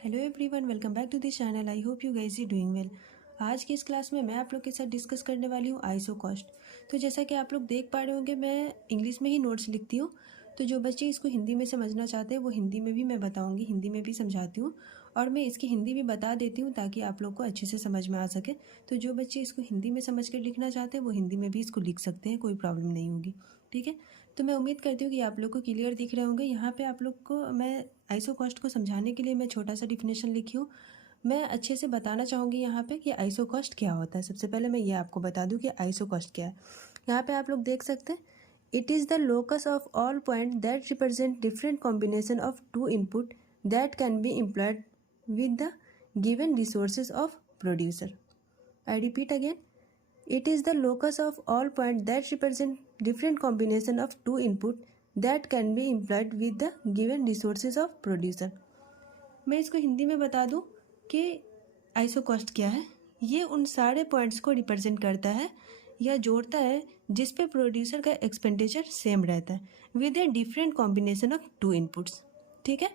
Hello everyone, welcome back to this channel. I hope you guys are doing well. आज की इस class में मैं आप लोग के साथ डिस्कस करने वाली हूँ आइसो कॉस्ट। तो जैसा कि आप लोग देख पा रहे होंगे, मैं इंग्लिश में ही नोट्स लिखती हूँ। तो जो बच्चे इसको हिंदी में समझना चाहते हैं वो हिंदी में भी मैं बताऊँगी, हिंदी में भी समझाती हूँ और मैं इसकी हिंदी भी बता देती हूँ ताकि आप लोग को अच्छे से समझ में आ सके। तो जो बच्चे इसको हिंदी में समझ कर लिखना चाहते हैं वो हिंदी में भी इसको लिख सकते हैं, कोई प्रॉब्लम नहीं होगी। ठीक है, तो मैं उम्मीद करती हूँ कि आप लोग को क्लियर दिख रहे होंगे। यहाँ पे आप लोग को मैं आइसो कॉस्ट को समझाने के लिए मैं छोटा सा डिफिनेशन लिखी हूँ। मैं अच्छे से बताना चाहूँगी यहाँ पे कि आइसो कॉस्ट क्या होता है। सबसे पहले मैं ये आपको बता दूँ कि आइसो कॉस्ट क्या है। यहाँ पे आप लोग देख सकते हैं, it is the locus of all point that represent different combination of two input that can be employed with the given resources of producer. I repeat again, it is the locus of all points that represent different combination of two input that can be employed with the given resources of producer। मैं इसको हिंदी में बता दूं कि iso cost क्या है। ये उन सारे पॉइंट्स को रिप्रेजेंट करता है या जोड़ता है जिस पे प्रोड्यूसर का एक्सपेंडिचर सेम रहता है with a different combination of to inputs. ठीक है,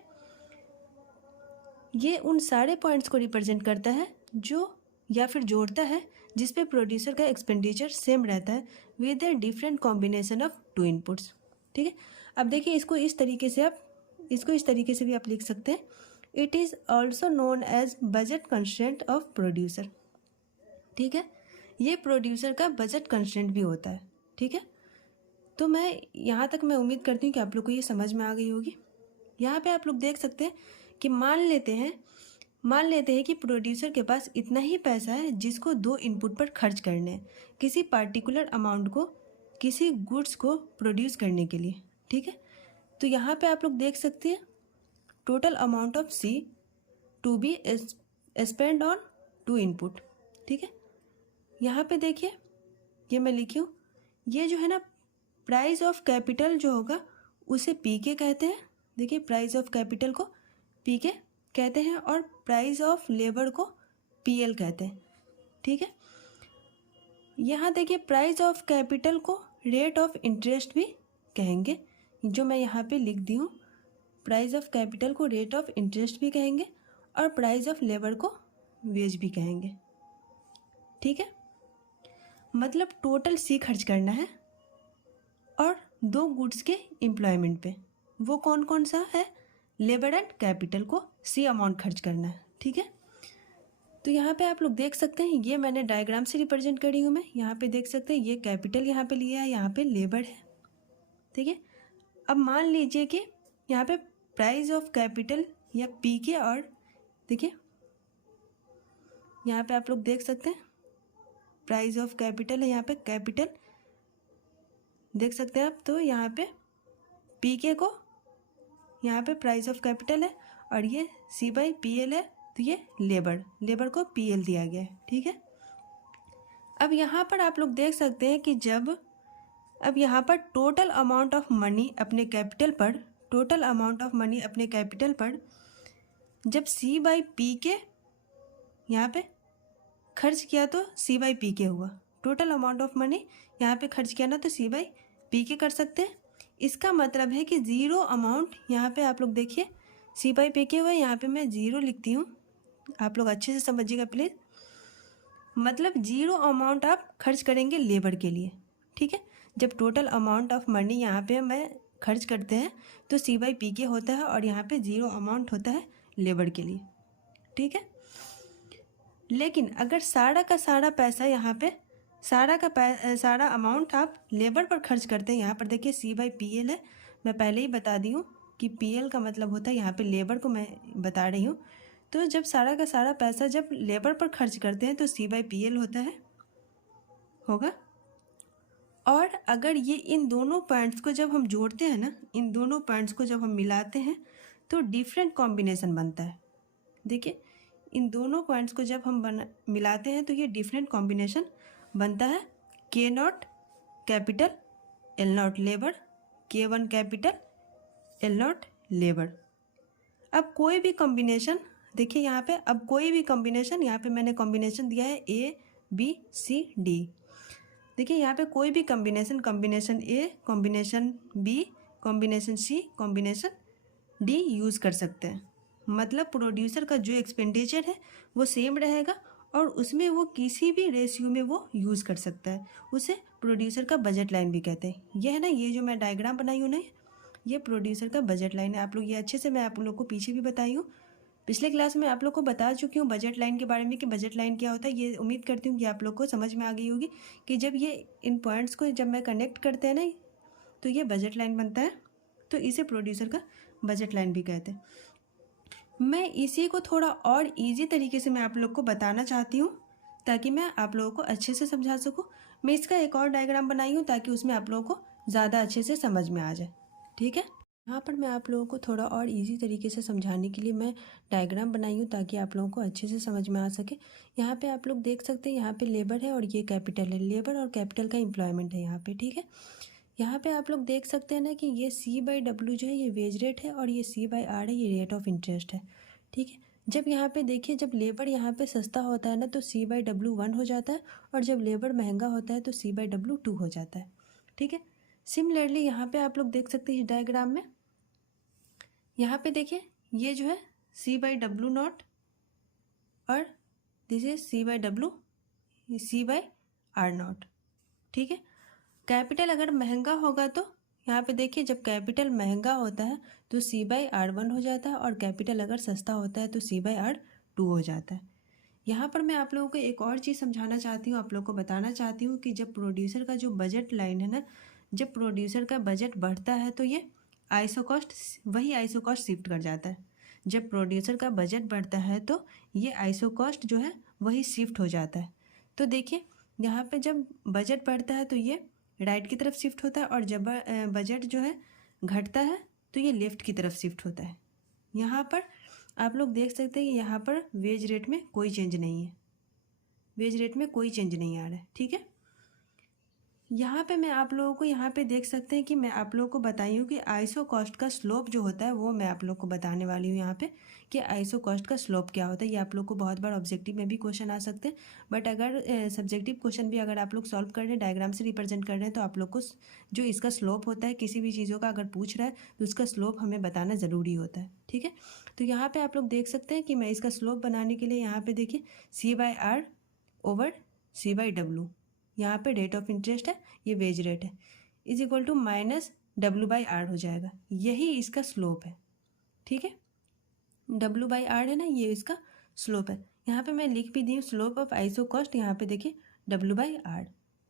ये उन सारे पॉइंट्स को रिप्रेजेंट करता है जो या फिर जोड़ता है जिस पे प्रोड्यूसर का एक्सपेंडिचर सेम रहता है with a different combination of to inputs. ठीक है, अब देखिए इसको इस तरीके से भी आप लिख सकते हैं। It is also known as budget constraint of producer. ठीक है, ये प्रोड्यूसर का बजट कंस्ट्रेंट भी होता है। ठीक है, तो यहाँ तक मैं उम्मीद करती हूँ कि आप लोग को ये समझ में आ गई होगी। यहाँ पे आप लोग देख सकते हैं कि मान लेते हैं कि प्रोड्यूसर के पास इतना ही पैसा है जिसको दो इनपुट पर खर्च करने हैं, किसी पार्टिकुलर अमाउंट को किसी गुड्स को प्रोड्यूस करने के लिए। ठीक है, तो यहाँ पे आप लोग देख सकते हैं total amount of C to be spend on two input. ठीक है, यहाँ पे देखिए ये मैं लिखी हूँ, ये जो है ना प्राइस ऑफ कैपिटल जो होगा उसे पी के कहते हैं। देखिए प्राइस ऑफ कैपिटल को पी के कहते हैं और प्राइस ऑफ लेबर को पीएल कहते हैं। ठीक है, यहाँ देखिए प्राइस ऑफ कैपिटल को रेट ऑफ इंटरेस्ट भी कहेंगे, जो मैं यहाँ पे लिख दी हूँ। प्राइस ऑफ कैपिटल को रेट ऑफ इंटरेस्ट भी कहेंगे और प्राइस ऑफ लेबर को वेज भी कहेंगे। ठीक है, मतलब टोटल सी खर्च करना है और दो गुड्स के एम्प्लॉयमेंट पे, वो कौन कौन सा है, लेबर एंड कैपिटल को सी अमाउंट खर्च करना है। ठीक है, तो यहाँ पे आप लोग देख सकते हैं, ये मैंने डायग्राम से रिप्रेजेंट करी हूँ। मैं यहाँ पे देख सकते हैं ये कैपिटल यहाँ पे लिया है, यहाँ पे लेबर है। ठीक है, अब मान लीजिए कि यहाँ पे प्राइस ऑफ कैपिटल या पी के, और देखिए यहाँ पे आप लोग देख सकते हैं प्राइस ऑफ कैपिटल है, यहाँ पे कैपिटल देख सकते हैं आप। तो यहाँ पे पी के को यहाँ पे प्राइस ऑफ कैपिटल है और ये सी बाई पी एल है, तो ये लेबर को पी एल दिया गया है। ठीक है, अब यहाँ पर आप लोग देख सकते हैं कि अब यहाँ पर टोटल अमाउंट ऑफ मनी अपने कैपिटल पर जब सी बाई पी के यहाँ पे खर्च किया तो सी बाई पी के हुआ। टोटल अमाउंट ऑफ मनी यहाँ पे खर्च किया ना तो सी बाई पी के कर सकते हैं। इसका मतलब है कि ज़ीरो अमाउंट, यहाँ पे आप लोग देखिए सी बाई पी के हुआ, यहाँ पे मैं ज़ीरो लिखती हूँ, आप लोग अच्छे से समझिएगा प्लीज़। मतलब ज़ीरो अमाउंट आप खर्च करेंगे लेबर के लिए। ठीक है, जब टोटल अमाउंट ऑफ मनी यहाँ पे मैं खर्च करते हैं तो सी बाई पी के होता है और यहाँ पे ज़ीरो अमाउंट होता है लेबर के लिए। ठीक है, लेकिन अगर सारा का सारा पैसा यहाँ पे सारा अमाउंट आप लेबर पर खर्च करते हैं, यहाँ पर देखिए सी बाई पी एल है, मैं पहले ही बता दी हूँ कि पी एल का मतलब होता है यहाँ पे लेबर को मैं बता रही हूँ। तो जब सारा का सारा पैसा जब लेबर पर खर्च करते हैं तो सी बाई पी एल होगा। और अगर ये इन दोनों पॉइंट्स को जब हम जोड़ते हैं ना, इन दोनों पॉइंट्स को जब हम मिलाते हैं तो डिफरेंट कॉम्बिनेशन बनता है। देखिए इन दोनों पॉइंट्स को जब हम मिलाते हैं तो ये डिफरेंट कॉम्बिनेशन बनता है। K nought capital L nought labour, K one capital L nought labour. अब कोई भी कॉम्बिनेशन देखिए यहाँ पे, अब कोई भी कॉम्बिनेशन, यहाँ पे मैंने कॉम्बिनेशन दिया है ए बी सी डी। देखिए यहाँ पे कोई भी कॉम्बिनेशन ए, कॉम्बिनेशन बी, कॉम्बिनेशन सी, कॉम्बिनेशन डी यूज़ कर सकते हैं। मतलब प्रोड्यूसर का जो एक्सपेंडिचर है वो सेम रहेगा और उसमें वो किसी भी रेशियो में वो यूज़ कर सकता है। उसे प्रोड्यूसर का बजट लाइन भी कहते हैं। यह है ना, ये जो मैं डायग्राम बनाई हूँ ना, ये प्रोड्यूसर का बजट लाइन है। आप लोग ये अच्छे से, मैं आप लोग को पीछे भी बताई हूँ, पिछले क्लास में आप लोग को बता चुकी हूँ बजट लाइन के बारे में कि बजट लाइन क्या होता है। ये उम्मीद करती हूँ कि आप लोग को समझ में आ गई होगी कि जब ये इन पॉइंट्स को जब मैं कनेक्ट करते हैं ना, तो ये बजट लाइन बनता है। तो इसे प्रोड्यूसर का बजट लाइन भी कहते हैं। मैं इसी को थोड़ा और इजी तरीके से मैं आप लोग को बताना चाहती हूँ ताकि मैं आप लोगों को अच्छे से समझा सकूँ। मैं इसका एक और डायग्राम बनाई हूँ ताकि उसमें आप लोगों को ज़्यादा अच्छे से समझ में आ जाए। ठीक है, यहाँ पर मैं आप लोगों को थोड़ा और इजी तरीके से समझाने के लिए मैं डायग्राम बनाई हूँ ताकि आप लोगों को अच्छे से समझ में आ सके। यहाँ पे आप लोग देख सकते हैं, यहाँ पे लेबर है और ये कैपिटल है। लेबर और कैपिटल का एम्प्लॉयमेंट है यहाँ पे। ठीक है, यहाँ पे आप लोग देख सकते हैं ना कि ये C/W जो है ये वेज रेट है और ये C/R है, ये रेट ऑफ इंटरेस्ट है। ठीक है, जब यहाँ पे देखिए, जब लेबर यहाँ पे सस्ता होता है ना तो C/W 1 हो जाता है और जब लेबर महंगा होता है तो C/W 2 हो जाता है। ठीक है, सिमिलरली यहाँ पे आप लोग देख सकते हैं इस डायग्राम में, यहाँ पे देखिए ये जो है C/W0 और दिस इज C/R0। ठीक है, कैपिटल अगर महंगा होगा तो यहाँ पे देखिए, जब कैपिटल महंगा होता है तो C/R1 हो जाता है और कैपिटल अगर सस्ता होता है तो C/R2 हो जाता है। यहाँ पर मैं आप लोगों को एक और चीज़ समझाना चाहती हूँ, आप लोगों को बताना चाहती हूँ कि जब प्रोड्यूसर का जो बजट लाइन है ना, जब प्रोड्यूसर का बजट बढ़ता है तो ये आइसोकॉस्ट, वही आइसोकॉस्ट शिफ्ट कर जाता है। जब प्रोड्यूसर का बजट बढ़ता है तो ये आइसोकॉस्ट जो है वही शिफ्ट हो जाता है। तो देखिए यहाँ पे जब बजट बढ़ता है तो ये राइट की तरफ शिफ्ट होता है और जब बजट जो है घटता है तो ये लेफ़्ट की तरफ शिफ्ट होता है। यहाँ पर आप लोग देख सकते हैं कि यहाँ पर वेज रेट में कोई चेंज नहीं है, वेज रेट में कोई चेंज नहीं आ रहा है। ठीक है, यहाँ पे मैं आप लोगों को यहाँ पे देख सकते हैं कि मैं आप लोगों को बताई हूँ कि आइसो कॉस्ट का स्लोप जो होता है वो मैं आप लोग को बताने वाली हूँ यहाँ पे कि आइसो कॉस्ट का स्लोप क्या होता है। ये आप लोग को बहुत बार ऑब्जेक्टिव में भी क्वेश्चन आ सकते हैं, बट अगर सब्जेक्टिव क्वेश्चन भी अगर आप लोग सॉल्व कर रहे हैं, डायग्राम से रिप्रेजेंट कर रहे हैं, तो आप लोग को जो इसका स्लोप होता है किसी भी चीज़ों का अगर पूछ रहा है तो उसका स्लोप हमें बताना ज़रूरी होता है। ठीक है, तो यहाँ पर आप लोग देख सकते हैं कि मैं इसका स्लोप बनाने के लिए यहाँ पर देखिए C/R ओवर C/W, यहाँ पे रेट ऑफ इंटरेस्ट है, ये वेज रेट है, इज इक्वल टू -W/R हो जाएगा। यही इसका स्लोप है। ठीक है, W/R है ना, ये इसका स्लोप है। यहाँ पे मैं लिख भी दी हूँ स्लोप ऑफ आइसो कॉस्ट, यहाँ पे देखिए W/R।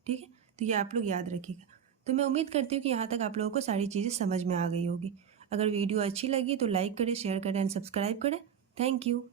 ठीक है, तो ये आप लोग याद रखिएगा। तो मैं उम्मीद करती हूँ कि यहाँ तक आप लोगों को सारी चीज़ें समझ में आ गई होगी। अगर वीडियो अच्छी लगी तो लाइक करें, शेयर करें एंड सब्सक्राइब करें। Thank you.